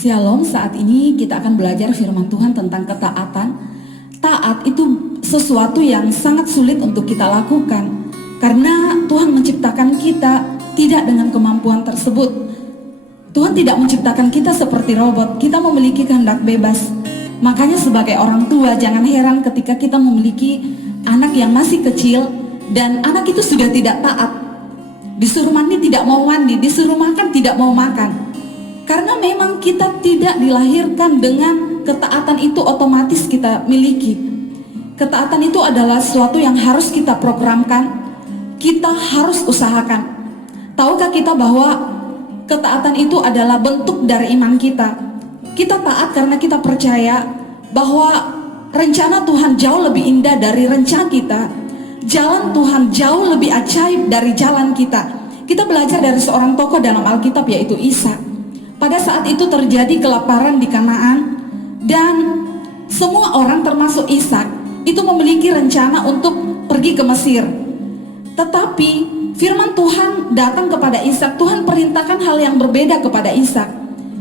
Shalom, saat ini kita akan belajar firman Tuhan tentang ketaatan. Taat itu sesuatu yang sangat sulit untuk kita lakukan karena Tuhan menciptakan kita tidak dengan kemampuan tersebut. Tuhan tidak menciptakan kita seperti robot, kita memiliki kehendak bebas. Makanya sebagai orang tua jangan heran ketika kita memiliki anak yang masih kecil dan anak itu sudah tidak taat. Disuruh mandi tidak mau mandi, disuruh makan tidak mau makan. Karena memang kita tidak dilahirkan dengan ketaatan itu otomatis kita miliki. Ketaatan itu adalah sesuatu yang harus kita programkan, kita harus usahakan. Tahukah kita bahwa ketaatan itu adalah bentuk dari iman kita? Kita taat karena kita percaya bahwa rencana Tuhan jauh lebih indah dari rencana kita. Jalan Tuhan jauh lebih ajaib dari jalan kita. Kita belajar dari seorang tokoh dalam Alkitab yaitu Ishak. Pada saat itu terjadi kelaparan di Kanaan dan semua orang termasuk Ishak itu memiliki rencana untuk pergi ke Mesir. Tetapi firman Tuhan datang kepada Ishak. Tuhan perintahkan hal yang berbeda kepada Ishak.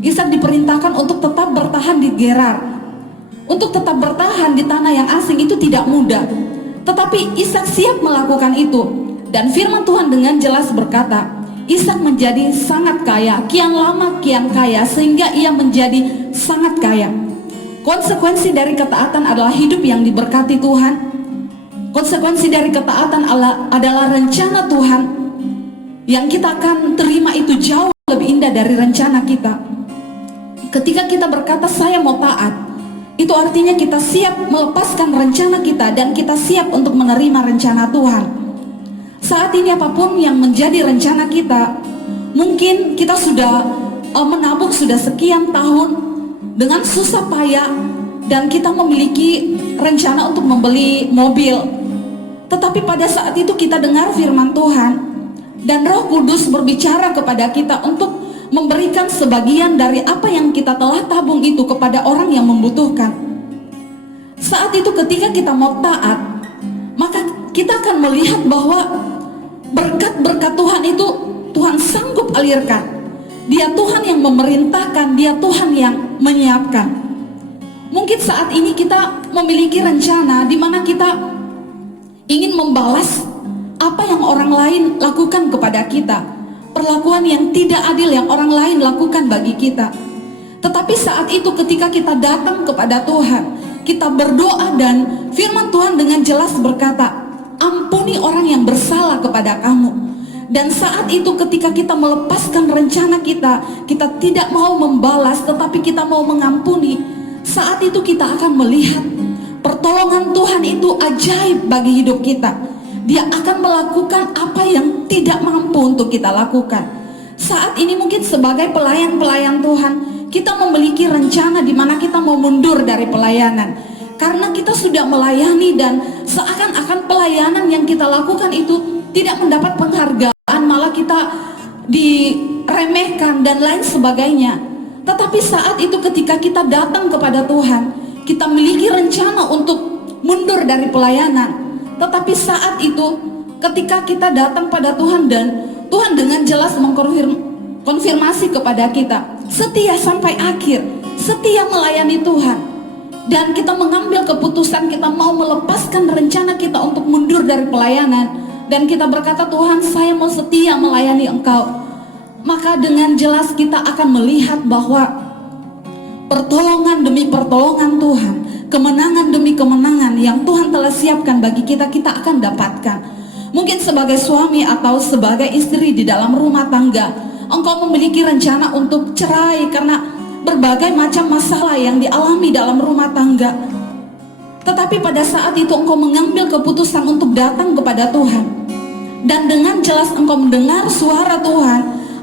Ishak diperintahkan untuk tetap bertahan di Gerar. Untuk tetap bertahan di tanah yang asing itu tidak mudah. Tetapi Ishak siap melakukan itu. Dan firman Tuhan dengan jelas berkata, Ishak menjadi sangat kaya, kian lama kian kaya, sehingga ia menjadi sangat kaya. Konsekuensi dari ketaatan adalah hidup yang diberkati Tuhan. Konsekuensi dari ketaatan adalah rencana Tuhan yang kita akan terima itu jauh lebih indah dari rencana kita. Ketika kita berkata saya mau taat, itu artinya kita siap melepaskan rencana kita dan kita siap untuk menerima rencana Tuhan. Saat ini apapun yang menjadi rencana kita, mungkin kita sudah menabung sudah sekian tahun dengan susah payah dan kita memiliki rencana untuk membeli mobil. Tetapi pada saat itu kita dengar firman Tuhan dan Roh Kudus berbicara kepada kita untuk memberikan sebagian dari apa yang kita telah tabung itu kepada orang yang membutuhkan. Saat itu ketika kita mau taat, maka kita akan melihat bahwa berkat-berkat Tuhan itu Tuhan sanggup alirkan. Dia Tuhan yang memerintahkan, dia Tuhan yang menyiapkan. Mungkin saat ini kita memiliki rencana di mana kita ingin membalas apa yang orang lain lakukan kepada kita, perlakuan yang tidak adil yang orang lain lakukan bagi kita. Tetapi saat itu ketika kita datang kepada Tuhan, kita berdoa dan firman Tuhan dengan jelas berkata, ampuni orang yang bersalah kepada kamu. Dan saat itu ketika kita melepaskan rencana kita, kita tidak mau membalas tetapi kita mau mengampuni. Saat itu kita akan melihat pertolongan Tuhan itu ajaib bagi hidup kita. Dia akan melakukan apa yang tidak mampu untuk kita lakukan. Saat ini mungkin sebagai pelayan-pelayan Tuhan, kita memiliki rencana di mana kita mau mundur dari pelayanan. Karena kita sudah melayani dan seakan-akan pelayanan yang kita lakukan itu tidak mendapat penghargaan, malah kita diremehkan dan lain sebagainya. Tetapi saat itu ketika kita datang kepada Tuhan, kita memiliki rencana untuk mundur dari pelayanan. Tetapi saat itu ketika kita datang pada Tuhan dan Tuhan dengan jelas mengkonfirmasi kepada kita, setia sampai akhir, setia melayani Tuhan. Dan kita mengambil keputusan kita mau melepaskan rencana kita untuk mundur dari pelayanan. Dan kita berkata, Tuhan saya mau setia melayani Engkau. Maka dengan jelas kita akan melihat bahwa pertolongan demi pertolongan Tuhan, kemenangan demi kemenangan yang Tuhan telah siapkan bagi kita, kita akan dapatkan. Mungkin sebagai suami atau sebagai istri di dalam rumah tangga, engkau memiliki rencana untuk cerai karena berbagai macam masalah yang dialami dalam rumah tangga. Tetapi pada saat itu engkau mengambil keputusan untuk datang kepada Tuhan. Dan dengan jelas engkau mendengar suara Tuhan,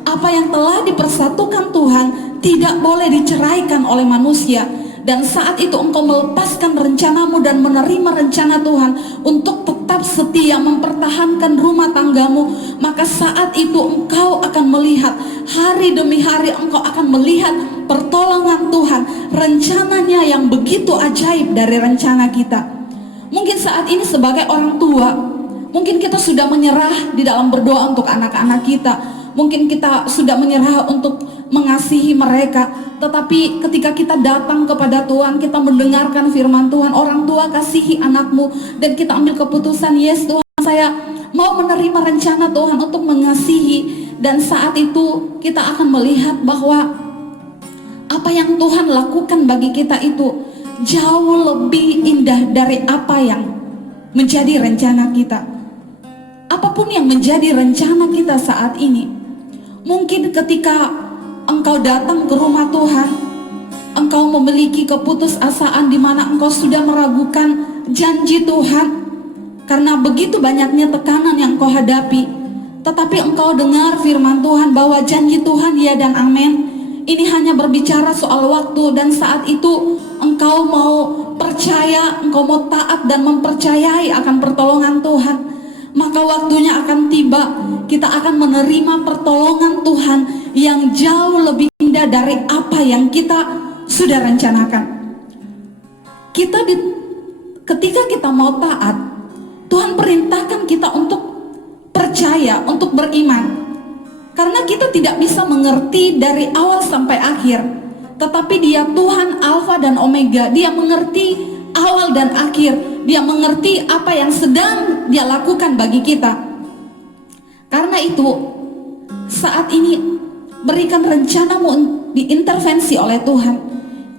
apa yang telah dipersatukan Tuhan tidak boleh diceraikan oleh manusia. Dan saat itu engkau melepaskan rencanamu dan menerima rencana Tuhan untuk tetap setia mempertahankan rumah tanggamu. Maka saat itu engkau akan melihat hari demi hari, engkau akan melihat pertolongan Tuhan, rencananya yang begitu ajaib dari rencana kita. Mungkin saat ini sebagai orang tua, mungkin kita sudah menyerah di dalam berdoa untuk anak-anak kita. Mungkin kita sudah menyerah untuk mengasihi mereka. Tetapi ketika kita datang kepada Tuhan, kita mendengarkan firman Tuhan, orang tua kasihi anakmu, dan kita ambil keputusan, yes Tuhan, saya mau menerima rencana Tuhan untuk mengasihi. Dan saat itu kita akan melihat bahwa apa yang Tuhan lakukan bagi kita itu jauh lebih indah dari apa yang menjadi rencana kita. Apapun yang menjadi rencana kita saat ini, mungkin ketika engkau datang ke rumah Tuhan, engkau memiliki keputusasaan di mana engkau sudah meragukan janji Tuhan karena begitu banyaknya tekanan yang engkau hadapi. Tetapi engkau dengar firman Tuhan bahwa janji Tuhan ya dan amin. Ini hanya berbicara soal waktu, dan saat itu engkau mau percaya, engkau mau taat dan mempercayai akan pertolongan Tuhan, maka waktunya akan tiba. Kita akan menerima pertolongan Tuhan yang jauh lebih indah dari apa yang kita sudah rencanakan. Ketika kita mau taat, Tuhan perintahkan kita untuk percaya, untuk beriman. Karena kita tidak bisa mengerti dari awal sampai akhir, tetapi Dia Tuhan Alfa dan Omega. Dia mengerti awal dan akhir. Dia mengerti apa yang sedang Dia lakukan bagi kita. Karena itu saat ini berikan rencanamu diintervensi oleh Tuhan.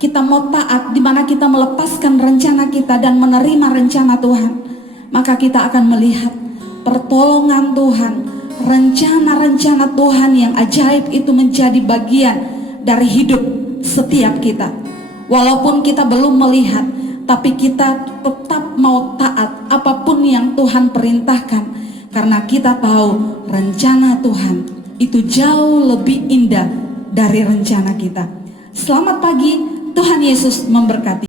Kita mau taat, di mana kita melepaskan rencana kita dan menerima rencana Tuhan, maka kita akan melihat pertolongan Tuhan, rencana-rencana Tuhan yang ajaib itu menjadi bagian dari hidup setiap kita. Walaupun kita belum melihat, tapi kita tetap mau taat apapun yang Tuhan perintahkan, karena kita tahu rencana Tuhan itu jauh lebih indah dari rencana kita. Selamat pagi, Tuhan Yesus memberkati.